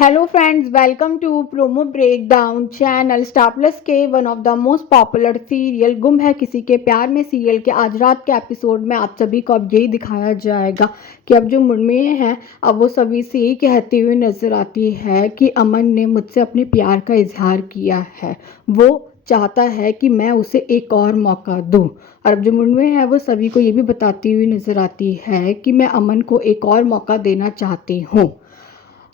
Hello friends, welcome to promo breakdown channel. Star plus के one of the most popular serial गुम है किसी के प्यार में सीरियल के आज रात के एपिसोड में आप सभी को अब यही दिखाया जाएगा कि अब जो मुर्मी हैं अब वो सभी से यही कहती हुई नजर आती है कि अमन ने मुझसे अपने प्यार का इजहार किया है, वो चाहता है कि मैं उसे एक और मौका दूं। और अब जो मुर्मी है वो सभी को ये भी बताती हुई नजर आती है कि मैं अमन को एक और मौका देना चाहती हूँ।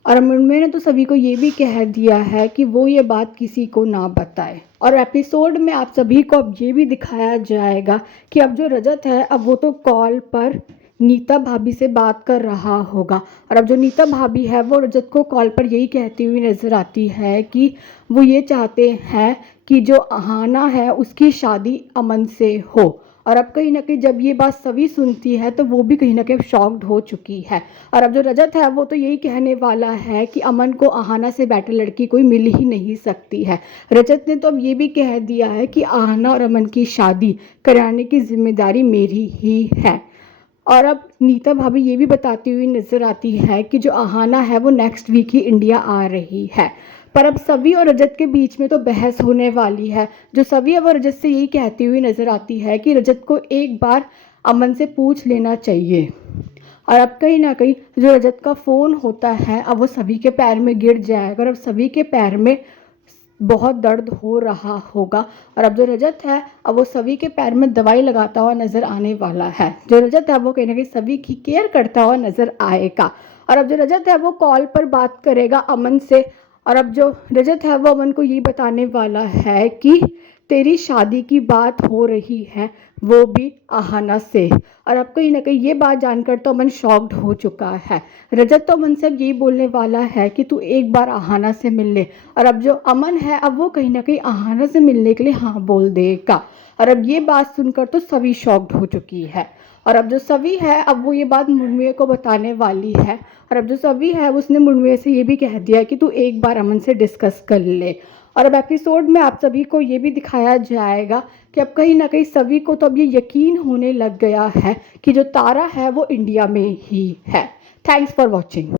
और मैंने तो सभी को ये भी कह दिया है कि वो ये बात किसी को ना बताए। और एपिसोड में आप सभी को अब ये भी दिखाया जाएगा कि अब जो रजत है अब वो तो कॉल पर नीता भाभी से बात कर रहा होगा। और अब जो नीता भाभी है वो रजत को कॉल पर यही कहती हुई नज़र आती है कि वो ये चाहते हैं कि जो अहाना है उसकी शादी अमन से हो। और अब कहीं ना कहीं जब ये बात सभी सुनती है तो वो भी कहीं ना कहीं शॉक्ड हो चुकी है। और अब जो रजत है वो तो यही कहने वाला है कि अमन को अहाना से बेटर लड़की कोई मिल ही नहीं सकती है। रजत ने तो अब ये भी कह दिया है कि अहाना और अमन की शादी कराने की जिम्मेदारी मेरी ही है। और अब नीता भाभी ये भी बताती हुई नजर आती है कि जो अहाना है वो नेक्स्ट वीक ही इंडिया आ रही है। पर अब सवी और रजत के बीच में तो बहस होने वाली है। जो सवी अब रजत से यही कहती हुई नजर आती है कि रजत को एक बार अमन से पूछ लेना चाहिए। और अब कहीं ना कहीं जो रजत का फ़ोन होता है अब वो सभी के पैर में गिर जाएगा और अब सभी के पैर में बहुत दर्द हो रहा होगा। और अब जो रजत है अब वो सभी के पैर में दवाई लगाता हुआ नज़र आने वाला है। जो रजत है वो कहीं ना कहीं सभी की केयर करता हुआ नज़र आएगा। और अब जो रजत है वो कॉल पर बात करेगा अमन से। और अब जो रजत है वो अमन को ये बताने वाला है कि तेरी शादी की बात हो रही है, वो भी अहाना से। और अब कहीं ना कहीं ये बात जानकर तो अमन शॉक्ड हो चुका है। रजत तो अमन से अब यही बोलने वाला है कि तू एक बार अहाना से मिल ले। और अब जो अमन है अब वो कहीं ना कहीं अहाना से मिलने के लिए हाँ बोल देगा। और अब ये बात सुनकर तो सभी शॉक्ड हो चुकी है। और अब जो सभी है अब वो ये बात मुर्मिया को बताने वाली है। और अब जो सभी है उसने मुर्मिया से ये भी कह दिया कि तू एक बार अमन से डिस्कस कर ले। और अब एपिसोड में आप सभी को ये भी दिखाया जाएगा कि अब कहीं ना कहीं सभी को तो अब ये यकीन होने लग गया है कि जो तारा है वो इंडिया में ही है। Thanks for watching.